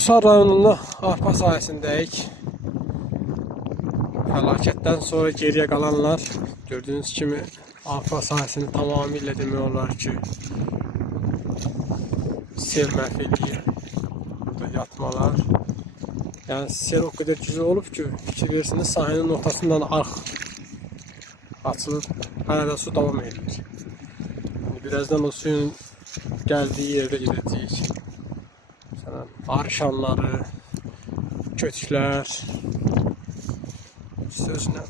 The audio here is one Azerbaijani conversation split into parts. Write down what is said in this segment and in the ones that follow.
Qusar rayonunda arpa sahəsindəyik. Fəlakətdən sonra geriyə qalanlar gördüyünüz kimi arpa sahəsini tamamilə demək olar ki sel məhv eləyir. Burada yatmalar. Yəni sel o qədər güclü olub ki, fikir verirsiniz sahənin ortasından arx açılıb, hələ də su davam edir. Birazdan o suyun gəldiyi yerdə gedəcəyik. Məsələn, arışanları, kötüklər, sözlə.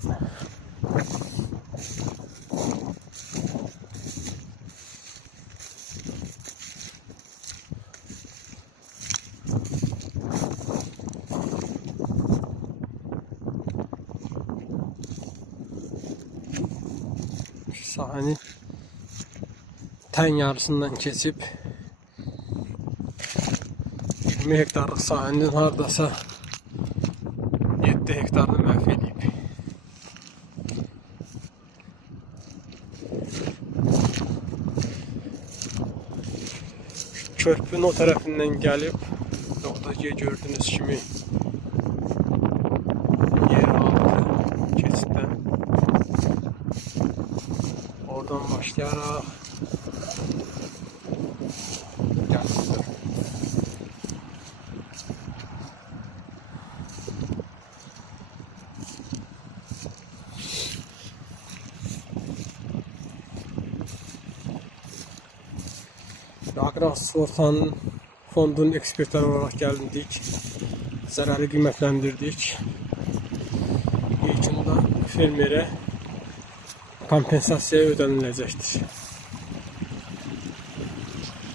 Sahəni tən yarısından keçib 20 hektarlıq sahənin hardasa 7 hektarını məhv edib. Körpünün o tərəfindən gəlib, noqdacıya gördüyünüz kimi yer aldı keçiddən. Oradan başlayaraq gəldi. Aqrasıqların fondunun ekspertləri olaraq gəldik. Zərəri qiymətləndirdik. İlkində fermerə kompensasiya ödəniləcəkdir.